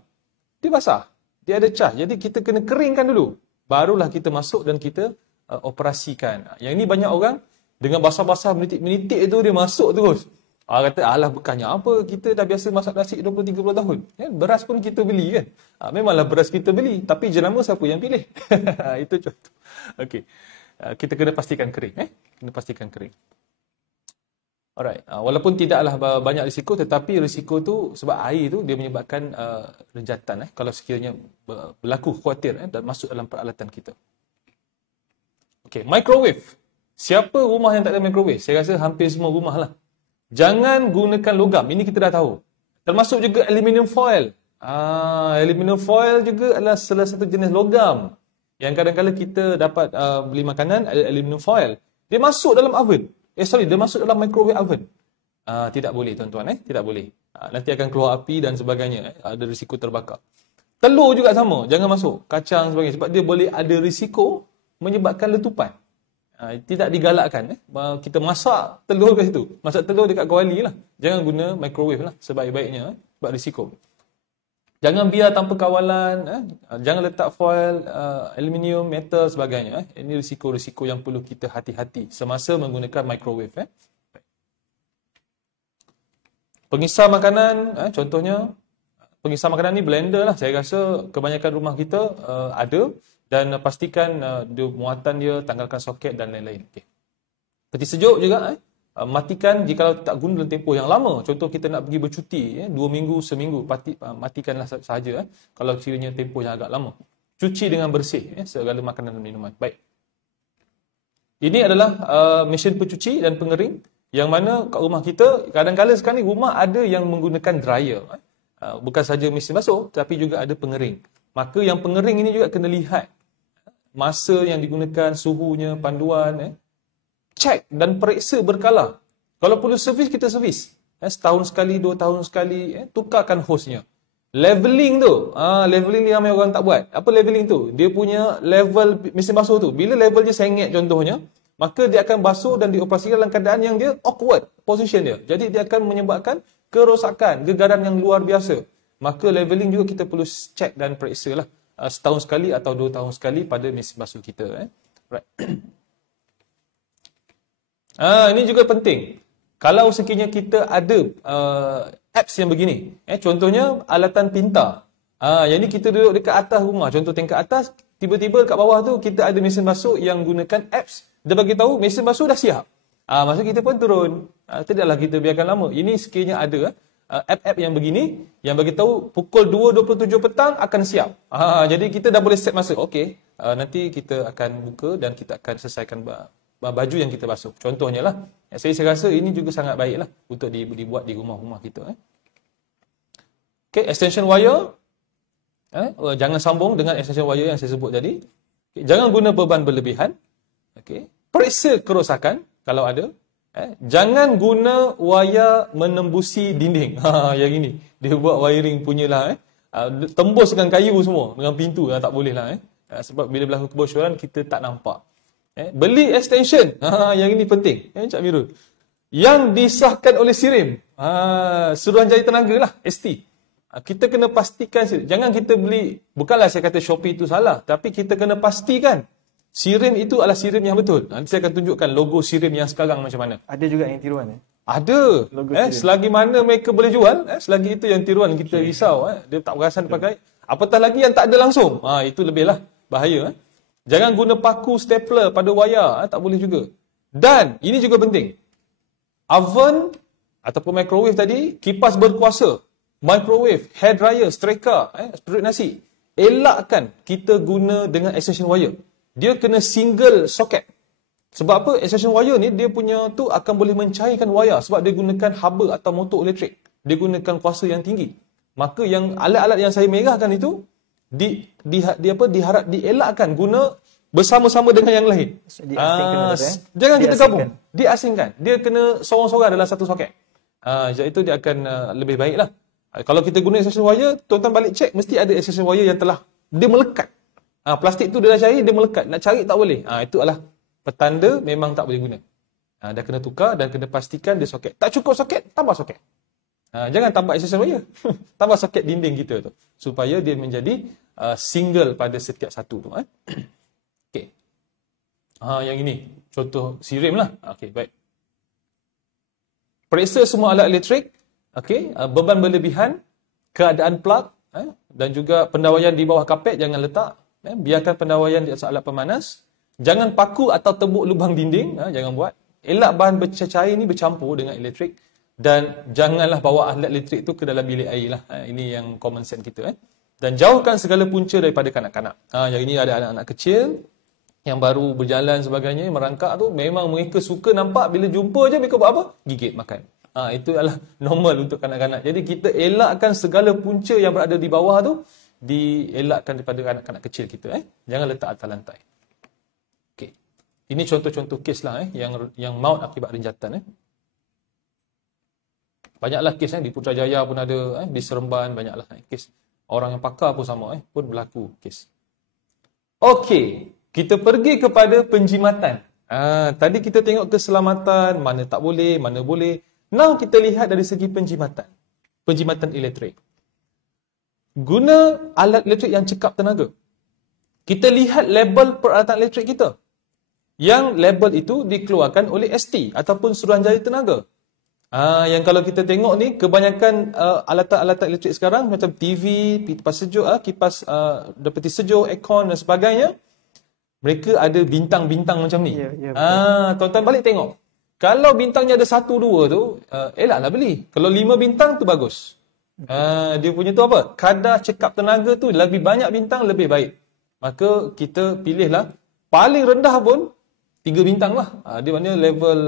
dia basah. Dia ada cas. Jadi kita kena keringkan dulu. Barulah kita masuk dan kita operasikan. Yang ini banyak orang, dengan basah-basah menitik-menitik tu, dia masuk terus. Kata, alah bukannya apa, kita dah biasa masak nasi 20-30 tahun. Beras pun kita beli kan. Memanglah beras kita beli, tapi jenama siapa yang pilih? Itu contoh. Okey. Kita kena pastikan kering. Kena pastikan kering. Alright. Walaupun tidaklah banyak risiko, tetapi risiko tu sebab air tu dia menyebabkan rejatan. Kalau sekiranya berlaku khuatir dan masuk dalam peralatan kita. Okey, microwave. Siapa rumah yang tak ada microwave? Saya rasa hampir semua rumah lah. Jangan gunakan logam. Ini kita dah tahu. Termasuk juga aluminium foil. Aluminium foil juga adalah salah satu jenis logam. Yang kadang-kadang kita dapat beli makanan, aluminium foil. Dia masuk dalam oven. Dia masuk dalam microwave oven. Tidak boleh tuan-tuan. Tidak boleh. Nanti akan keluar api dan sebagainya. Ada risiko terbakar. Telur juga sama. Jangan masuk. Kacang sebagainya. Sebab dia boleh ada risiko menyebabkan letupan. Tidak digalakkan. Kita masak telur kat situ. Masak telur dekat kuali lah. Jangan guna microwave lah sebaik-baiknya. Sebab risiko. Jangan biar tanpa kawalan. Jangan letak foil, aluminium, metal sebagainya. Ini risiko-risiko yang perlu kita hati-hati semasa menggunakan microwave. Pengisar makanan, contohnya pengisar makanan ni blender lah. Saya rasa kebanyakan rumah kita ada. Dan pastikan muatan dia, tanggalkan soket dan lain-lain. Okay. Peti sejuk juga, matikan jika tak guna dalam tempoh yang lama. Contoh kita nak pergi bercuti, 2 minggu, seminggu, matikanlah sahaja. Kalau kiranya tempoh yang agak lama. Cuci dengan bersih segala makanan dan minuman. Baik. Ini adalah mesin pencuci dan pengering. Yang mana kat rumah kita, kadang-kadang sekarang ni rumah ada yang menggunakan dryer. Bukan saja mesin basuh, tapi juga ada pengering. Maka yang pengering ini juga kena lihat masa yang digunakan, suhunya, panduan. Cek dan periksa berkala. Kalau perlu servis, kita servis. Setahun sekali, 2 tahun sekali, tukarkan hosnya. Leveling tu, leveling ni ramai orang tak buat. Apa leveling tu? Dia punya level mesin basuh tu. Bila level dia sengit contohnya, maka dia akan basuh dan dioperasikan dalam keadaan yang dia awkward position dia. Jadi dia akan menyebabkan kerosakan, gegaran yang luar biasa. Maka leveling juga kita perlu cek dan periksa lah. setahun sekali atau 2 tahun sekali pada mesin basuh kita. Right. Ini juga penting. Kalau sekiranya kita ada apps yang begini, contohnya alatan pintar. Yang ni kita duduk dekat atas rumah, contoh tingkat atas, tiba-tiba kat bawah tu kita ada mesin basuh yang gunakan apps. Dia bagi tahu mesin basuh dah siap. Masa kita pun turun. Tidaklah kita biarkan lama. Ini sekiranya ada app-app yang begini, yang bagi tahu pukul 2.27 petang akan siap. Jadi kita dah boleh set masa. Okey, nanti kita akan buka dan kita akan selesaikan baju yang kita basuh. Contohnya lah. Saya rasa ini juga sangat baik lah untuk dibuat di rumah-rumah kita. Okay, extension wire. Jangan sambung dengan extension wire yang saya sebut tadi. Okay, jangan guna beban berlebihan. Okay. Periksa kerosakan kalau ada. Jangan guna wayar menembusi dinding. Yang ini. Dia buat wiring punyalah. Tembus dengan kayu semua. Dengan pintu. Tak boleh lah. Sebab bila berlaku kebocoran, kita tak nampak. Beli extension. Yang ini penting. Cak Mirul. Yang disahkan oleh SIRIM. Suruhanjaya Tenaga lah. ST. Kita kena pastikan. Jangan kita beli. Bukanlah saya kata Shopee itu salah. Tapi kita kena pastikan. SIRIM itu adalah SIRIM yang betul. Nanti saya akan tunjukkan logo SIRIM yang sekarang macam mana. Ada juga yang tiruan. Ada. Selagi mana mereka boleh jual. Selagi itu yang tiruan kita risau. Dia tak perasan pakai. Apatah lagi yang tak ada langsung. Itu lebihlah bahaya. Jangan guna paku stapler pada wayar. Tak boleh juga. Dan ini juga penting. Oven ataupun microwave tadi, kipas berkuasa, microwave, hair dryer, streka, perut nasi. Elakkan kita guna dengan extension wire. Dia kena single socket. Sebab apa? Extension wire ni dia punya tu akan boleh mencairkan wayar sebab dia gunakan haba atau motor elektrik. Dia gunakan kuasa yang tinggi. Maka yang alat-alat yang saya merahkan itu dielakkan guna bersama-sama dengan yang lain. Jangan kita gabung. Diasingkan. Dia kena sorang-sorang dalam satu soket. Jadi itu dia akan lebih baiklah. Kalau kita guna extension wire, tuan-tuan balik cek mesti ada extension wire yang telah dia melekat. Plastik tu dia dah cair, dia melekat. Nak cari tak boleh. Itu adalah petanda memang tak boleh guna. Dah kena tukar dan kena pastikan dia soket. Tak cukup soket, tambah soket. Jangan tambah extension wire. Tambah soket dinding kita tu. Supaya dia menjadi single pada setiap satu tu. Okey. Yang ini. Contoh SIRIM lah. Okey, baik. Periksa semua alat elektrik. Okey. Beban berlebihan. Keadaan plug. Dan juga pendawaian di bawah kapet jangan letak. Biarkan pendawaian di atas alat pemanas. Jangan paku atau tebuk lubang dinding. Jangan buat. Elak bahan bercair ni bercampur dengan elektrik. Dan janganlah bawa alat elektrik tu ke dalam bilik air lah. Ini yang common sense kita. Dan jauhkan segala punca daripada kanak-kanak. Yang ini ada anak-anak kecil yang baru berjalan sebagainya, merangkak tu. Memang mereka suka nampak bila jumpa je mereka buat apa? Gigit makan. Itu adalah normal untuk kanak-kanak. Jadi kita elakkan segala punca yang berada di bawah tu. Dielakkan daripada anak-anak kecil kita. Jangan letak atas lantai. Okay. Ini contoh-contoh kes lah. Yang maut akibat rinjatan. Banyaklah kes di Putrajaya pun ada, di Seremban banyaklah kes. Orang yang pakar pun sama, pun berlaku kes. Okey, kita pergi kepada penjimatan. Tadi kita tengok keselamatan, mana tak boleh, mana boleh. Now kita lihat dari segi penjimatan. Penjimatan elektrik. Guna alat elektrik yang cekap tenaga. Kita lihat label peralatan elektrik kita. Yang label itu dikeluarkan oleh ST ataupun Suruhanjaya Tenaga. Yang kalau kita tengok ni, kebanyakan alatan-alatan elektrik sekarang macam TV, kipas sejuk, kipas peti sejuk, aircon dan sebagainya, mereka ada bintang-bintang macam ni. Tuan-tuan balik tengok. Kalau bintangnya ada 1, 2 tu, elaklah beli. Kalau 5 bintang tu bagus. Dia punya tu apa? Kadar cekap tenaga tu lebih banyak bintang, lebih baik. Maka kita pilihlah paling rendah pun 3 bintang lah. Dia maknanya level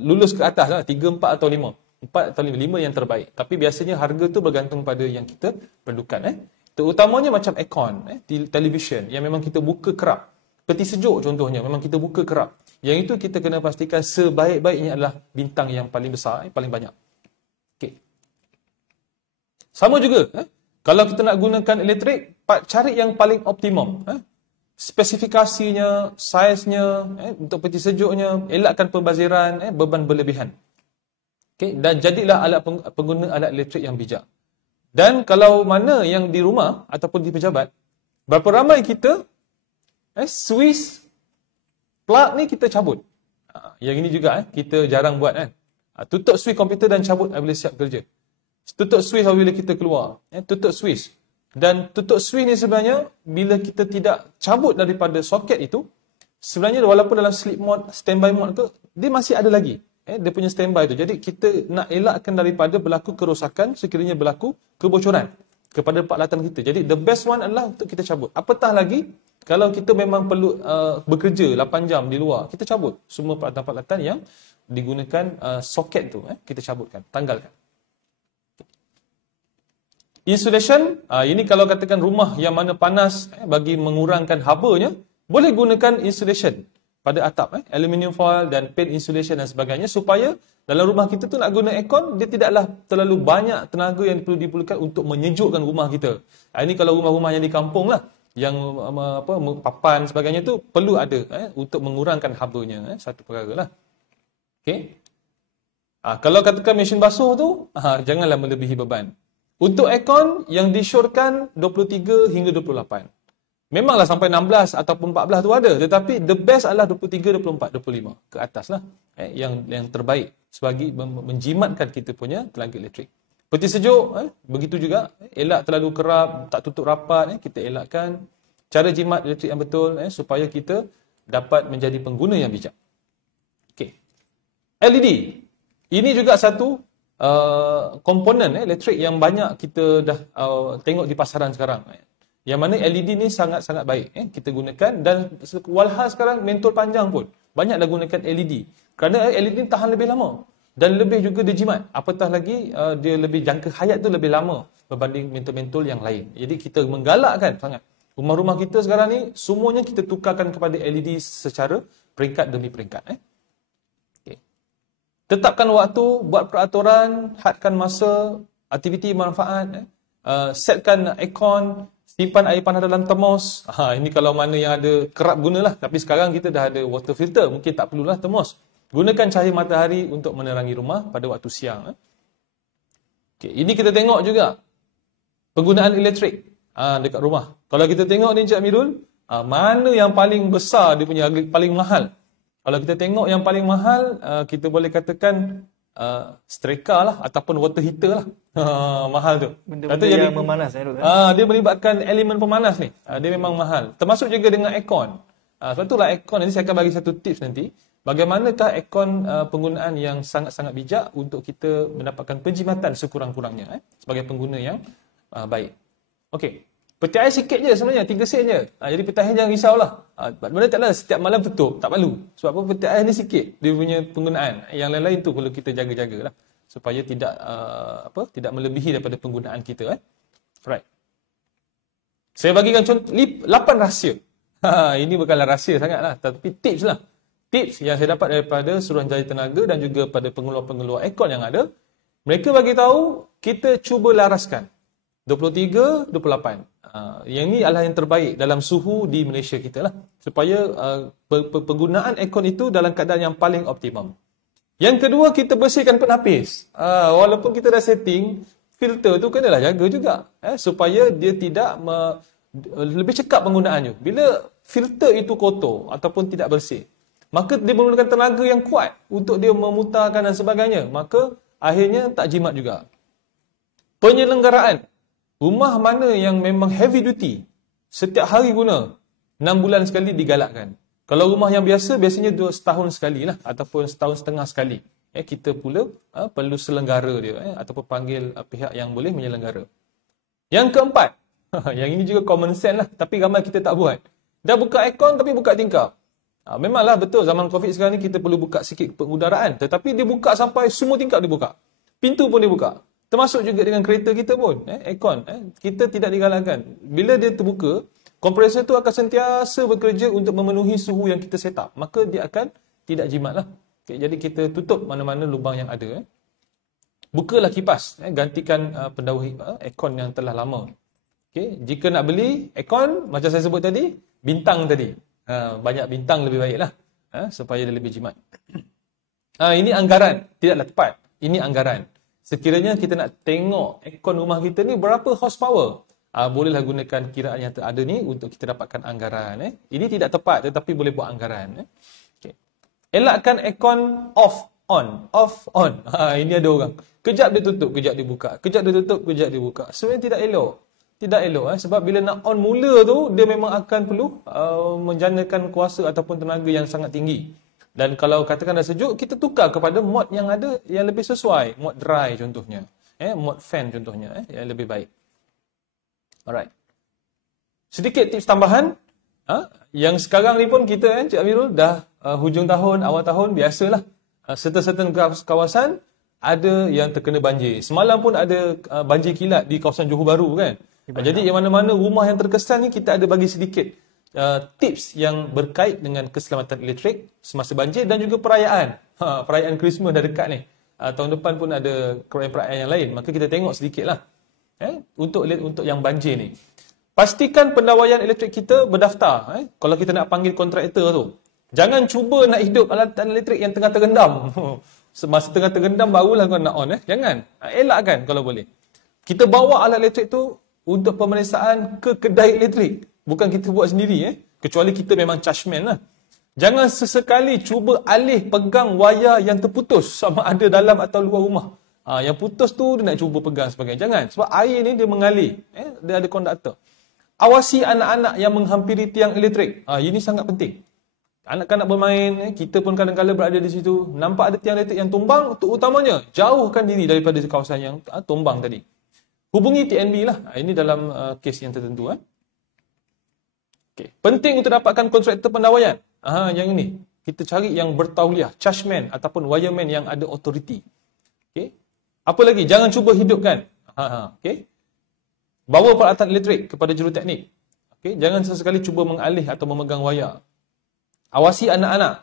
lulus ke atas lah. 3, 4 atau 5. 4 atau 5 yang terbaik. Tapi biasanya harga tu bergantung pada yang kita perlukan. Terutamanya macam aircon, television yang memang kita buka kerap. Peti sejuk contohnya, memang kita buka kerap. Yang itu kita kena pastikan sebaik-baiknya adalah bintang yang paling besar, paling banyak. Okay. Sama juga, kalau kita nak gunakan elektrik, cari yang paling optimum. Spesifikasinya, saiznya, untuk peti sejuknya, elakkan pembaziran, beban berlebihan. Okay? Dan jadilah pengguna alat elektrik yang bijak. Dan kalau mana yang di rumah ataupun di pejabat, Berapa ramai kita switch plug ni kita cabut. Yang ini juga kita jarang buat kan. Tutup switch komputer dan cabut apabila siap kerja. Tutup switch apabila kita keluar. Tutup switch. Dan tutup switch ni sebenarnya bila kita tidak cabut daripada soket itu, sebenarnya walaupun dalam sleep mode, standby mode tu, dia masih ada lagi. Dia punya standby tu. Jadi kita nak elakkan daripada berlaku kerosakan sekiranya berlaku kebocoran kepada peralatan kita. Jadi the best one adalah untuk kita cabut. Apatah lagi kalau kita memang perlu bekerja 8 jam di luar, kita cabut semua peralatan-peralatan yang digunakan soket tu, kita cabutkan, tanggalkan. Insulation, ini kalau katakan rumah yang mana panas, bagi mengurangkan habanya, boleh gunakan insulation pada atap, aluminium foil dan paint insulation dan sebagainya, supaya dalam rumah kita tu nak guna aircon, dia tidaklah terlalu banyak tenaga yang perlu diperlukan untuk menyejukkan rumah kita. Ini kalau rumah-rumah yang di kampung lah, yang papan sebagainya tu perlu ada untuk mengurangkan habanya, satu perkara lah. Okay. Kalau katakan mesin basuh tu, janganlah melebihi beban. Untuk aircon yang disyorkan 23 hingga 28. Memanglah sampai 16 ataupun 14 tu ada, tetapi the best adalah 23, 24, 25 ke atas lah. Yang terbaik sebagai menjimatkan kita punya tenaga elektrik. Peti sejuk, begitu juga. Elak terlalu kerap, tak tutup rapat, kita elakkan. Cara jimat elektrik yang betul, supaya kita dapat menjadi pengguna yang bijak. Okay. LED. Ini juga satu komponen elektrik yang banyak kita dah tengok di pasaran sekarang. Yang mana LED ni sangat-sangat baik kita gunakan, dan walhal sekarang mentol panjang pun banyak dah gunakan LED. Kerana LED ni tahan lebih lama dan lebih juga dia jimat. Apatah lagi dia lebih jangka hayat tu lebih lama berbanding mentol-mentol yang lain. Jadi kita menggalakkan sangat. Rumah-rumah kita sekarang ni semuanya kita tukarkan kepada LED secara peringkat demi peringkat. Okay. Tetapkan waktu, buat peraturan, hadkan masa, aktiviti manfaat, setkan aircon, simpan air panas dalam termos. Ini kalau mana yang ada kerap gunalah. Tapi sekarang kita dah ada water filter, mungkin tak perlulah termos. Gunakan cahaya matahari untuk menerangi rumah pada waktu siang. Okay. Ini kita tengok juga penggunaan elektrik dekat rumah. Kalau kita tengok ni Encik Amirul, mana yang paling besar dia punya paling mahal. Kalau kita tengok yang paling mahal, kita boleh katakan streka lah ataupun water heater lah. Mahal tu. Benda-benda yang memanas. Dia melibatkan elemen pemanas ni. Dia memang mahal. Termasuk juga dengan aircon. Sebab itulah aircon, nanti saya akan bagi satu tips nanti. Bagaimanakah aircon penggunaan yang sangat-sangat bijak untuk kita mendapatkan penjimatan sekurang-kurangnya sebagai pengguna yang baik. Okey. Peti air sikit je sebenarnya, 3 sen je. Jadi peti air jangan risaulah. Benda taklah setiap malam tutup, tak perlu. Sebab apa, peti air ni sikit dia punya penggunaan. Yang lain-lain tu perlu kita jaga-jagalah supaya tidak tidak melebihi daripada penggunaan kita. Right. Saya bagikan contoh 8 rahsia. Ini bukanlah rahsia sangatlah, tapi tips lah. Tips yang saya dapat daripada Suruhanjaya Tenaga dan juga pada pengeluar-pengeluar aircon yang ada. Mereka bagi tahu kita cuba laraskan 23, 28. Yang ni adalah yang terbaik dalam suhu di Malaysia kita lah. Supaya penggunaan aircon itu dalam keadaan yang paling optimum. Yang kedua, kita bersihkan penapis. Walaupun kita dah setting, filter tu kenalah jaga juga. Supaya dia tidak lebih cekap penggunaannya. Bila filter itu kotor ataupun tidak bersih, maka dia memerlukan tenaga yang kuat untuk dia memutarkan dan sebagainya. Maka akhirnya tak jimat juga. Penyelenggaraan. Rumah mana yang memang heavy duty, setiap hari guna, 6 bulan sekali digalakkan. Kalau rumah yang biasa, biasanya 2 setahun sekali lah, ataupun setahun setengah sekali. Kita pula perlu selenggara dia, ataupun panggil pihak yang boleh menyelenggara. Yang keempat, yang ini juga common sense lah, tapi ramai kita tak buat. Dah buka aircon tapi buka tingkap. Memanglah betul zaman COVID sekarang ni kita perlu buka sikit pengudaraan, tetapi dia buka sampai semua tingkap dibuka. Pintu pun dibuka. Termasuk juga dengan kereta kita pun, aircon. Kita tidak digalakkan. Bila dia terbuka, kompresor tu akan sentiasa bekerja untuk memenuhi suhu yang kita set up. Maka dia akan tidak jimat lah. Okay, jadi kita tutup mana-mana lubang yang ada. Bukalah kipas. Gantikan pendauh aircon yang telah lama. Okay, jika nak beli aircon, macam saya sebut tadi, bintang tadi. Banyak bintang lebih baik lah. Supaya dia lebih jimat. Ini anggaran. Tidaklah tepat. Ini anggaran. Sekiranya kita nak tengok aircon rumah kita ni berapa horsepower. bolehlah gunakan kiraan yang ada ni untuk kita dapatkan anggaran. Ini tidak tepat tetapi boleh buat anggaran. Okay. Elakkan aircon off on. Ini ada orang. Kejap dia tutup, kejap dia buka. Kejap dia tutup, kejap dia buka. Sebenarnya tidak elok. Tidak elok. Sebab bila nak on mula tu, dia memang akan perlu menjanakan kuasa ataupun tenaga yang sangat tinggi. Dan kalau katakan dah sejuk, kita tukar kepada mod yang ada yang lebih sesuai. Mod dry contohnya. Mod fan contohnya. Yang lebih baik. Alright. Sedikit tips tambahan. Yang sekarang ni pun kita, Cik Amirul, dah hujung tahun, awal tahun, biasalah. Certain kawasan ada yang terkena banjir. Semalam pun ada banjir kilat di kawasan Johor Bahru kan. Jadi yang mana-mana rumah yang terkesan ni kita ada bagi sedikit tips yang berkait dengan keselamatan elektrik semasa banjir dan juga perayaan. Perayaan Christmas dah dekat ni. Tahun depan pun ada perayaan yang lain. Maka kita tengok sedikitlah. Untuk yang banjir ni. Pastikan pendawaian elektrik kita berdaftar. Kalau kita nak panggil kontraktor tu. Jangan cuba nak hidup alatan elektrik yang tengah terendam. Semasa tengah terendam barulah kau nak on. Jangan. Elakkan kalau boleh. Kita bawa alat elektrik tu untuk pemeriksaan ke kedai elektrik. Bukan kita buat sendiri. Kecuali kita memang chargeman lah. Jangan sesekali cuba alih pegang wayar yang terputus. Sama ada dalam atau luar rumah. Yang putus tu dia nak cuba pegang sebagainya. Jangan. Sebab air ni dia mengalir. Dia ada konduktor. Awasi anak-anak yang menghampiri tiang elektrik. Ini sangat penting. Anak-anak bermain, kita pun kadang-kadang berada di situ. Nampak ada tiang elektrik yang tumbang, utamanya jauhkan diri daripada kawasan yang tumbang tadi. Hubungi TNB lah. Ini dalam kes yang tertentu. Okay. Penting untuk dapatkan kontraktor pendawaian. Yang ini. Kita cari yang bertauliah, chargeman ataupun wireman yang ada authority. Okay. Apa lagi? Jangan cuba hidupkan. Okay. Bawa peralatan elektrik kepada juruteknik. Okay. Jangan sesekali cuba mengalih atau memegang wayar. Awasi anak-anak.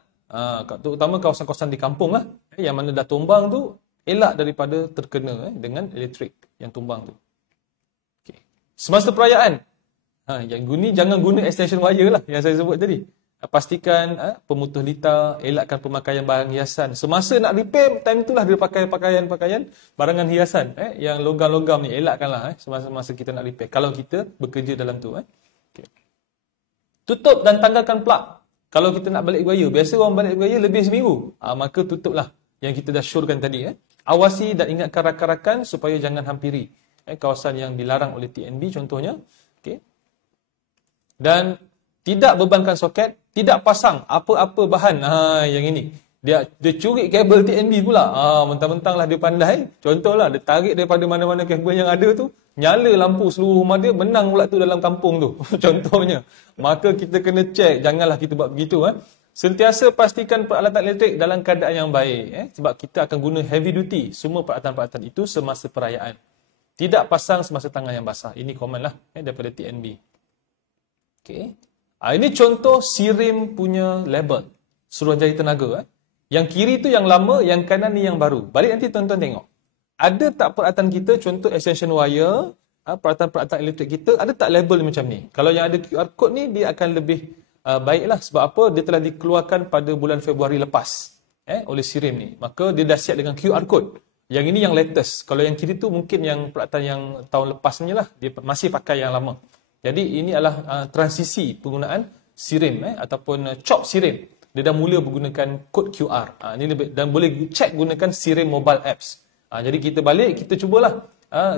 Terutama kawasan-kawasan di kampung lah. Yang mana dah tumbang tu, elak daripada terkena dengan elektrik yang tumbang tu. Okay. Semasa perayaan, jangan guna extension wire lah yang saya sebut tadi. Pastikan pemutus litar, elakkan pemakaian barang hiasan. Semasa nak repair, time itulah dia pakai pakaian barangan hiasan. Yang logam-logam ni, elakkanlah semasa kita nak repair. Kalau kita bekerja dalam tu. Okay. Tutup dan tanggalkan plug. Kalau kita nak balik wire, biasa orang balik wire lebih seminggu. Maka tutuplah yang kita dah syorkan tadi. Awasi dan ingatkan rakan-rakan supaya jangan hampiri kawasan yang dilarang oleh TNB contohnya. Okay. Dan tidak bebankan soket, tidak pasang apa-apa bahan. Yang ini. Dia curi kabel TNB pula. Mentang-mentang lah dia pandai. Contohlah, dia tarik daripada mana-mana kabel yang ada tu. Nyala lampu seluruh rumah dia, menang pula tu dalam kampung tu. Contohnya. Maka kita kena cek. Janganlah kita buat begitu. Sentiasa pastikan peralatan elektrik dalam keadaan yang baik. Sebab kita akan guna heavy duty. Semua peralatan-peralatan itu semasa perayaan. Tidak pasang semasa tangan yang basah. Ini komen lah daripada TNB. Okay. Ini contoh SIRIM punya label. Suruhanjaya Tenaga. Yang kiri tu yang lama, yang kanan ni yang baru. Balik nanti tuan-tuan tengok. Ada tak peralatan kita, contoh extension wire, peralatan-peralatan elektrik kita, ada tak label macam ni? Kalau yang ada QR code ni, dia akan lebih baiklah. Sebab apa? Dia telah dikeluarkan pada bulan Februari lepas oleh SIRIM ni. Maka dia dah siap dengan QR code. Yang ini yang latest. Kalau yang kiri tu mungkin yang peralatan yang tahun lepas ni lah. Dia masih pakai yang lama. Jadi ini adalah transisi penggunaan SIRIM ataupun CHOP SIRIM. Dia dah mula menggunakan kod QR. Ini lebih, dan boleh cek gunakan SIRIM mobile apps. Jadi kita balik, kita cubalah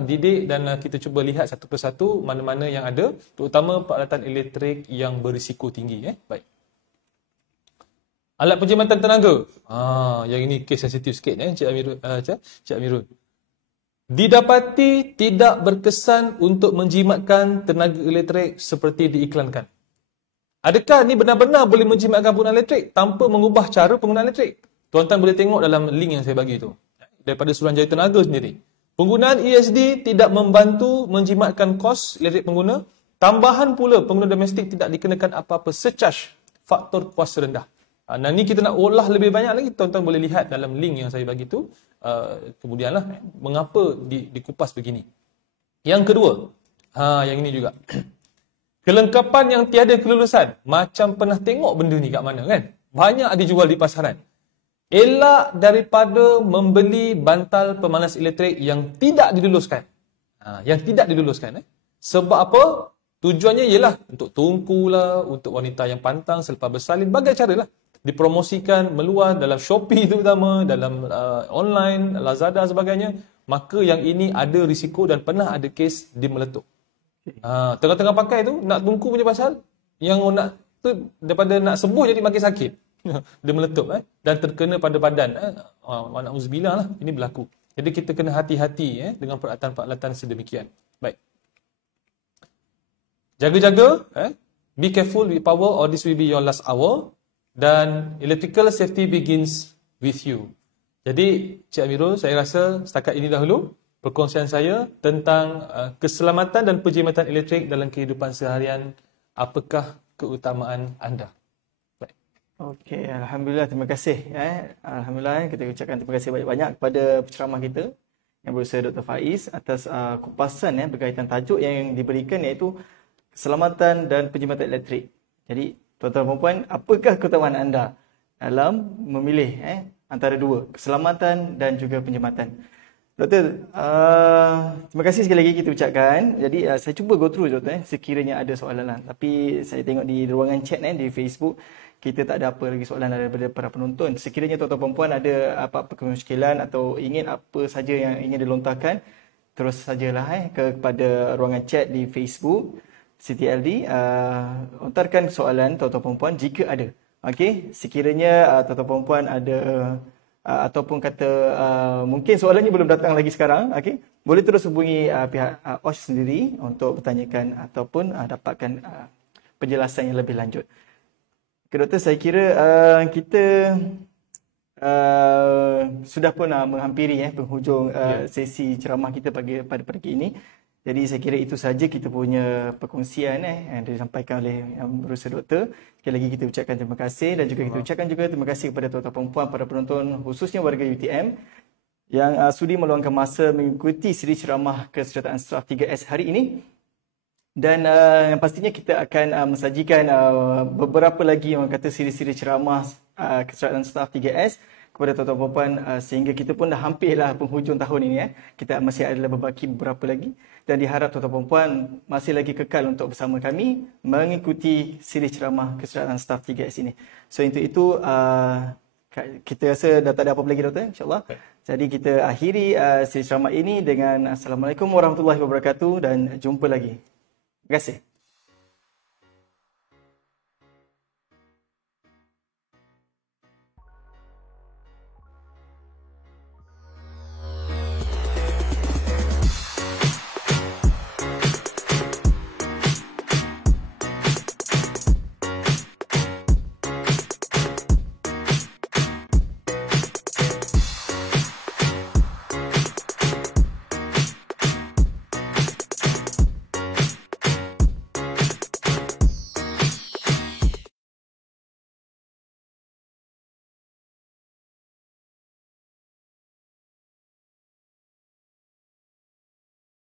didik dan kita cuba lihat satu persatu mana-mana yang ada, terutama peralatan elektrik yang berisiko tinggi. Baik. Alat penjimatan tenaga. Yang ini kes sensitif sikit Cik Amirul. Didapati tidak berkesan untuk menjimatkan tenaga elektrik seperti diiklankan. Adakah ni benar-benar boleh menjimatkan penggunaan elektrik tanpa mengubah cara penggunaan elektrik? Tuan-tuan boleh tengok dalam link yang saya bagi tu. Daripada Suruhanjaya Tenaga sendiri. Penggunaan ESD tidak membantu menjimatkan kos elektrik pengguna. Tambahan pula pengguna domestik tidak dikenakan apa-apa surcharge faktor kuasa rendah. Nah ni kita nak olah lebih banyak lagi. Tuan-tuan boleh lihat dalam link yang saya bagi tu. Kemudianlah mengapa dikupas begini. Yang kedua, yang ini juga. Kelengkapan yang tiada kelulusan. Macam pernah tengok benda ni kat mana kan? Banyak dijual di pasaran. Elak daripada membeli bantal pemanas elektrik yang tidak diluluskan. Yang tidak diluluskan. Sebab apa? Tujuannya ialah untuk tungku lah, untuk wanita yang pantang selepas bersalin, bagai cara lah. Dipromosikan meluas dalam Shopee terutama, dalam online, Lazada sebagainya. Maka yang ini ada risiko dan pernah ada kes dia meletup. Tengah-tengah pakai tu, nak tungku punya pasal, yang nak tu daripada nak sembuh jadi makin sakit. Dia meletup dan terkena pada badan. Na'udzubillah lah, ini berlaku. Jadi kita kena hati-hati dengan peralatan-peralatan sedemikian. Baik. Jaga-jaga, be careful with power or this will be your last hour. Dan electrical safety begins with you. Jadi, Cik Amirul, saya rasa setakat ini dahulu perkongsian saya tentang keselamatan dan perkhidmatan elektrik dalam kehidupan seharian. Apakah keutamaan anda? Baik. Okey, Alhamdulillah, terima kasih. Alhamdulillah, kita ucapkan terima kasih banyak-banyak kepada penceramah kita yang berusaha Dr. Faiz atas kupasan berkaitan tajuk yang diberikan, iaitu keselamatan dan perkhidmatan elektrik. Jadi, tuan-tuan dan puan, apakah keutamaan anda dalam memilih antara dua, keselamatan dan juga perkhidmatan? Doktor, terima kasih sekali lagi kita ucapkan. Jadi, saya cuba go through, Doktor, sekiranya ada soalan lah. Tapi saya tengok di ruangan chat di Facebook, kita tak ada apa lagi soalan daripada para penonton. Sekiranya tuan-tuan dan puan ada apa-apa kemusykilan atau ingin apa saja yang ingin dilontarkan, terus sajalah kepada ruangan chat di Facebook Siti LD, lontarkan soalan tuan-tuan puan jika ada. Okey, sekiranya tuan-tuan puan ada ataupun kata mungkin soalannya belum datang lagi sekarang, okey, boleh terus hubungi pihak OSH sendiri untuk bertanyakan ataupun dapatkan penjelasan yang lebih lanjut. Okay, Doktor, saya kira kita sudah pun menghampiri penghujung sesi ceramah kita pada pagi ini. Jadi saya kira itu saja kita punya perkongsian yang disampaikan oleh Yang Berusaha Doktor. Sekali lagi kita ucapkan terima kasih dan juga kita ucapkan juga terima kasih kepada tuan-tuan perempuan, para penonton khususnya warga UTM yang sudi meluangkan masa mengikuti siri ceramah kesejahteraan staf 3S hari ini. Dan yang pastinya kita akan mensajikan beberapa lagi orang kata siri-siri ceramah kesejahteraan staf 3S kepada tuan-tuan perempuan sehingga kita pun dah hampirlah penghujung tahun ini. Kita masih ada berbaki beberapa lagi dan diharap tuan-tuan perempuan masih lagi kekal untuk bersama kami mengikuti siri ceramah kesejahteraan staf 3S ini. So untuk itu kita rasa dah tak ada apa-apa lagi, Doktor, insyaAllah. Jadi kita akhiri siri ceramah ini dengan Assalamualaikum warahmatullahi wabarakatuh dan jumpa lagi. Terima kasih.